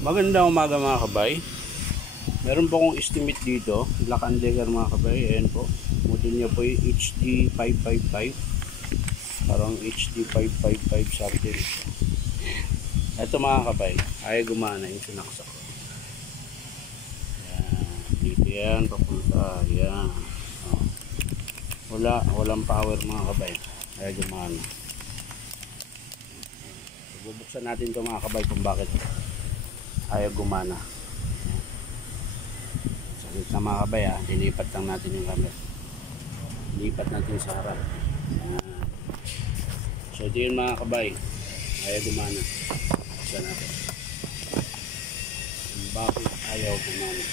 Magandang umaga mga kabay. Meron po akong estimate dito, Black & Decker mga kabay. Ayan po, model niya po yung HD 555. Parang HD 555 something. Ito mga kabay, ay gumana yung sinaksak ko. Ayan, dito yan, papunta. Ayan. Oh. Walang power mga kabay. Ay gumana. Bubuksan natin ito mga kabay kung bakit ayaw gumana. Saglit na mga kabay ha, dilipat lang natin yung camera. Dilipat natin sa harap. So ito yun mga kabay, ayaw gumana. Buksan natin. Bakit ayaw gumana?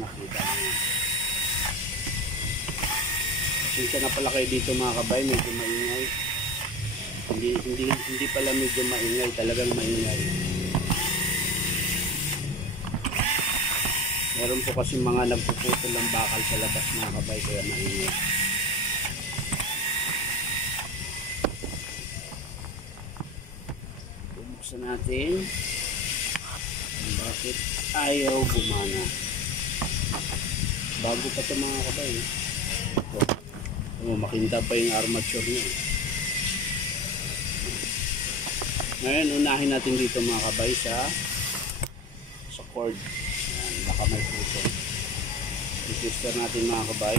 Nakita nyo. Sinsa na pala kayo dito mga kabay, medyo maingay. Hindi pala medyo maingay, talagang maingay. Meron po kasi mga nagpuputol ng bakal sa labas mga kabay, kaya maingay. Bubuksan natin. Bakit ayaw gumana? Bago pa ito mga kabay. Makintab pa yung armature niya. Ngayon, unahin natin dito mga kabay sa cord. Ayan, baka may puso. I-tester natin mga kabay.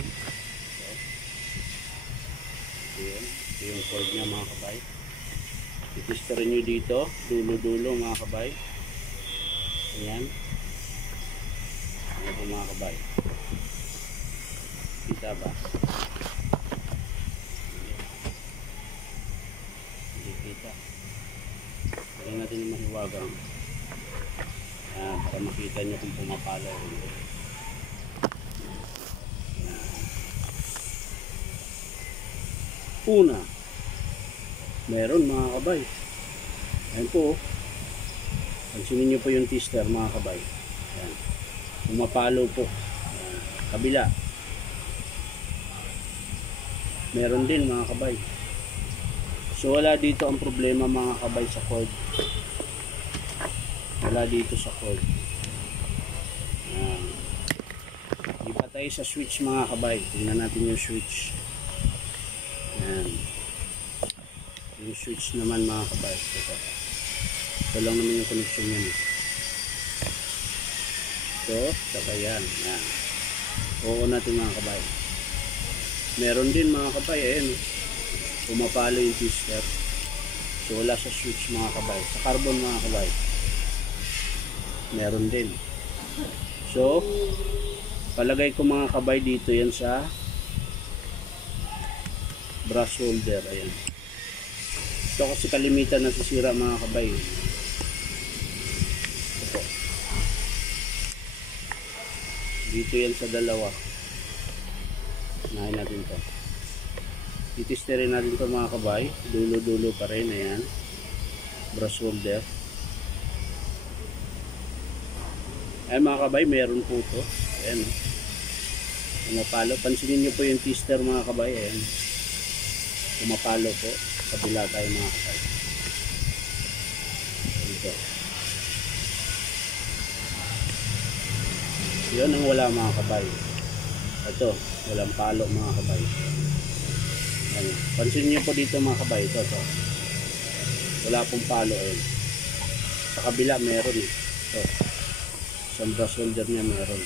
Ito yung cord niya mga kabay. I-testerin nyo dito, dulo-dulo mga kabay. Ayan. Ayan po mga kabay. Kita ba? Hindi kita. Kaya natin yung mahiwagang. Ayan, para makita nyo kung pumapalo. Una, meron mga kabay. Ayan po. Pansinin nyo po yung tester mga kabay. Ayan. Pumapalo po. Ayan. Kabila. Meron din mga kabay. So wala dito ang problema mga kabay sa cord. Wala dito sa cord. Iba tayo sa switch mga kabay. Tingnan natin yung switch. Ayan. Yung switch naman mga kabay. Ito lang naman yung connection yun. Ito, saka yan. Ayan. Oo natin mga kabay. Meron din mga kabay. Ayan. Pumapalo yung tester. So wala sa switch mga kabay. Sa carbon mga kabay, meron din. So palagay ko mga kabay dito yan sa brush holder. Ayan. Ito kasi kalimitan nasisira mga kabay. Ito. Dito yan sa dalawa. Nahin natin ito. Titesterin natin ito mga kabay. Dulo-dulo pa rin. Ayan. Brush holder. Ayan mga kabay. Meron po ito. Ayan. Pumapalo. Pansinin nyo po yung tester mga kabay. Ayan. Pumapalo po. Kabila tayo mga kabay. Ito. Yun ang wala mga kabay. Ito. Walang palo mga kabay. Ayan. Pansin niyo po dito mga kabay, ito. Wala pong palo eh. Sa kabila meron eh. Ito. Sa brush holder niya meron.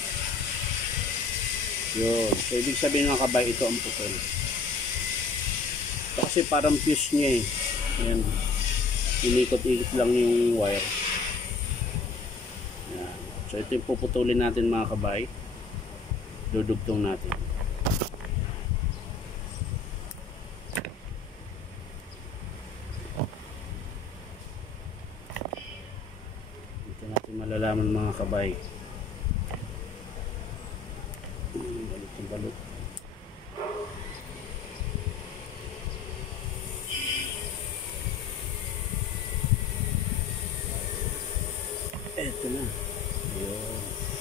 Yun. So ibig sabihin mga kabay, ito ang putol. Ito kasi parang fuse niya eh. Ayan. Inikot-ikot lang yung wire. Ayan. So ito yung puputulin natin mga kabay. Dudugtong natin. Malalaman mga kabay. Balot ng balot. Eto na.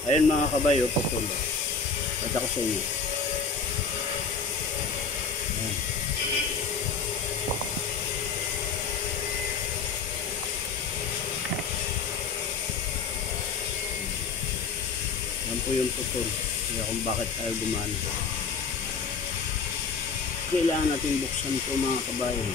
Ayun mga kabay, papulo. At ako sa inyo. Ayan. yung putol. Kaya kung bakit ayaw gumana. Kailangan natin buksan ito mga kabayan.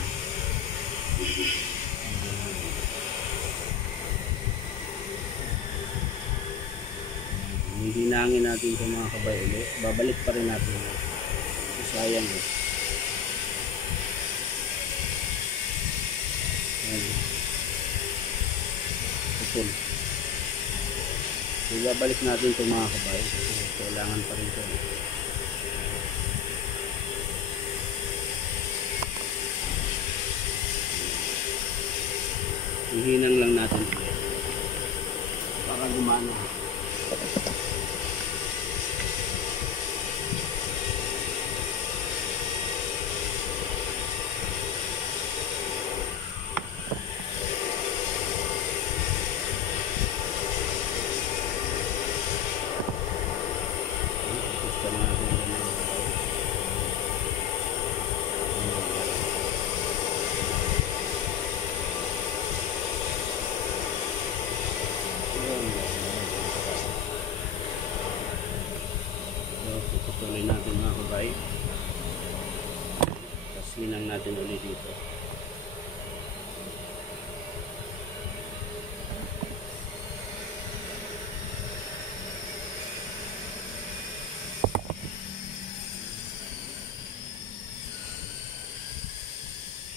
Hihinangin natin ito mga kabayan. Babalik pa rin natin. Sayang eh. Putol. So, babalik natin ito mga kabayan. Kailangan pa rin ito. Hihinang lang natin para gumana. Tuloy natin mga kabay. Tapos hinang natin ulit dito.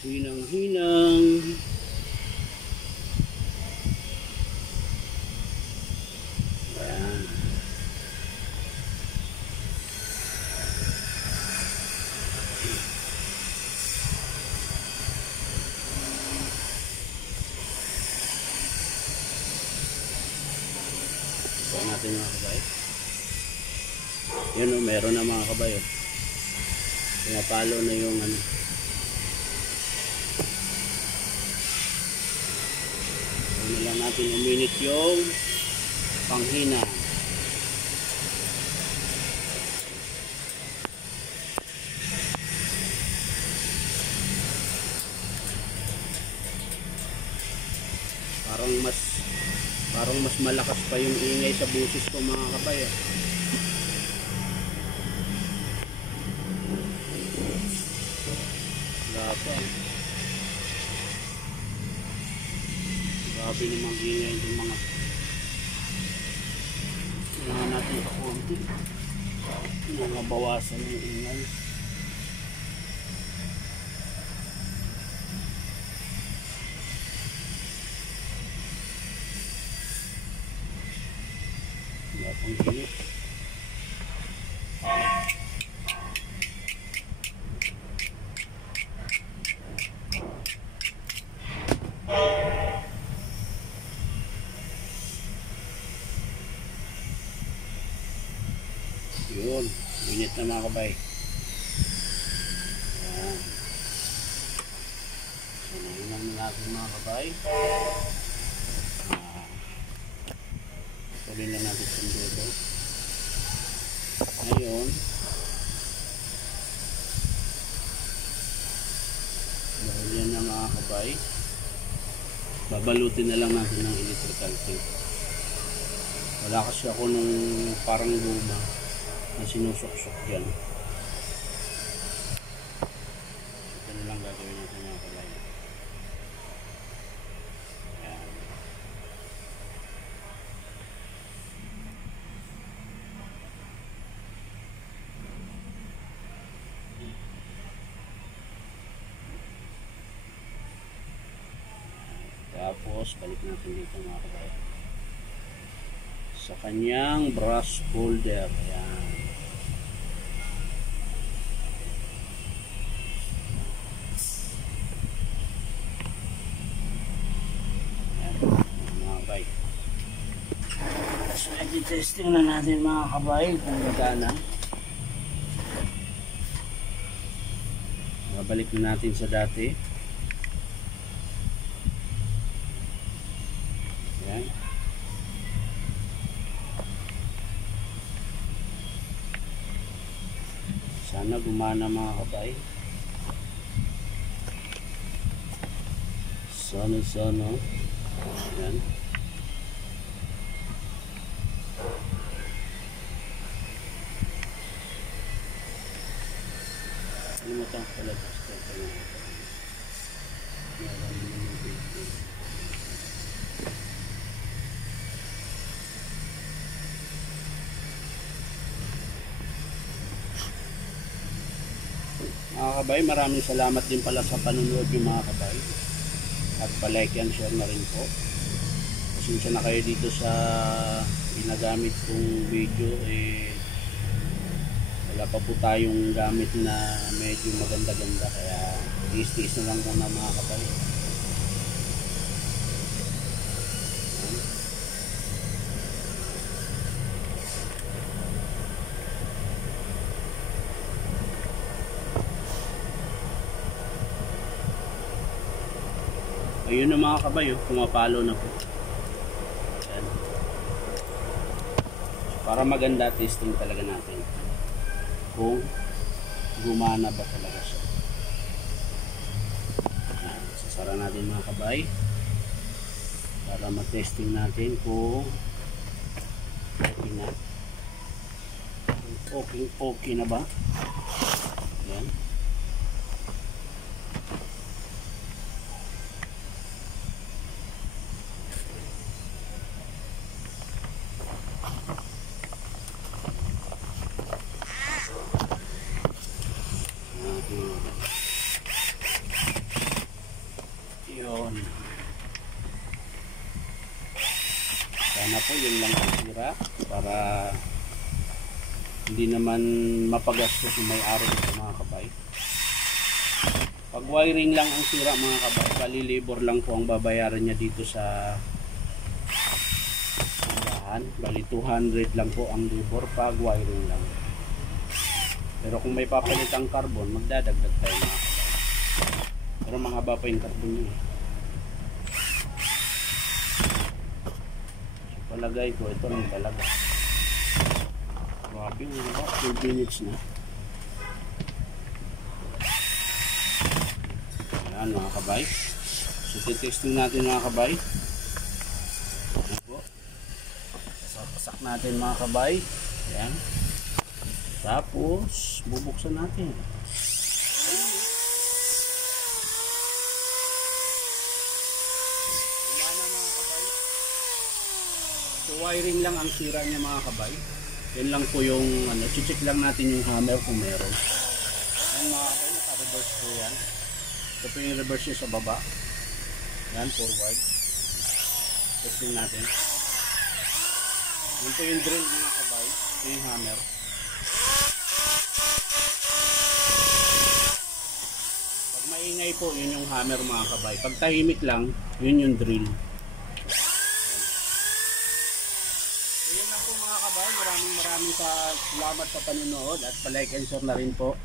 Hinang-hinang. Natin mga kabay. Yan o, meron na mga kabay o. Pinapalo na yung ano. Ano lang natin uminit yung panghina. Parang mas malakas pa yung ingay sa busis ko mga kabay. Grabe namang ingay yung mga natin sa konti. Mabawasan yung ingay. Ang init. Yun, init na mga kabay. Ayan. Sanayin natin mga kabay. Tuloy na natin sa dulo. Ngayon, dahil yan na mga kabay, babalutin na lang natin ng electrical tape. Wala kasi ako nung parang luma na sinusok-sok yan. Ito na lang gagawin natin mga kabay. Tapos balik natin dito mga kabay sa kanyang brush holder. Ayan. Mga kabay, so i-testing na natin mga kabay kung gagana. Babalik na natin sa dati. Ayan. Sana gumana mga kabay. Sana. Ayan. Palabas ko ito na ito. Meron naman yung video. Mga kabay, maraming salamat din pala sa panunood yung mga kabay. At palike and share na rin po. Pasensya na kayo dito sa ginagamit kong video. Wala pa po tayong gamit na medyo maganda-ganda. Kaya tiis-tiis na lang muna mga kabay. Ayun na mga kabay, pumapalo na po. Ayan. Para maganda, testing talaga natin kung gumana ba talaga siya. Ayan. Sasara natin mga kabay para matesting natin kung okay na. Okay na ba? Ayan. Yun. Sana po yun lang ang sira para hindi naman mapagastos yung may-ari nito mga kabay. Pag wiring lang ang sira mga kabay, bali labor lang po ang babayaran niya dito sa bahan. Bali 200 lang po ang labor pag wiring lang. Pero kung may papalitang carbon, magdadagdag tayo mga kabay. Pero mahaba pa yung carbon niya. So palagay ko, ito lang talaga. Grabe mga 2 minutes na. Ayan mga kabay. So titesting natin mga kabay. Ayan po. Pasak natin mga kabay. Ayan. Tapos bubuksan natin. Gumana mga kabay. So wiring lang ang sira niya mga kabay. Yan lang po yung check lang natin yung hammer kung meron. Yan mga kabay, naka-reverse po yan. Ito po yung reverse niya sa baba. Yan, forward. Testing natin. Yan po yung drill mga kabay. Ito yung hammer. Pag maingay po, yun yung hammer mga kabay. Pag tahimik lang, yun yung drill. So yun lang po mga kabay. Maraming salamat sa panonood at palike and share na rin po.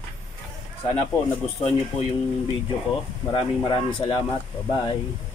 Sana po nagustuhan nyo po yung video ko. Maraming salamat. Bye bye.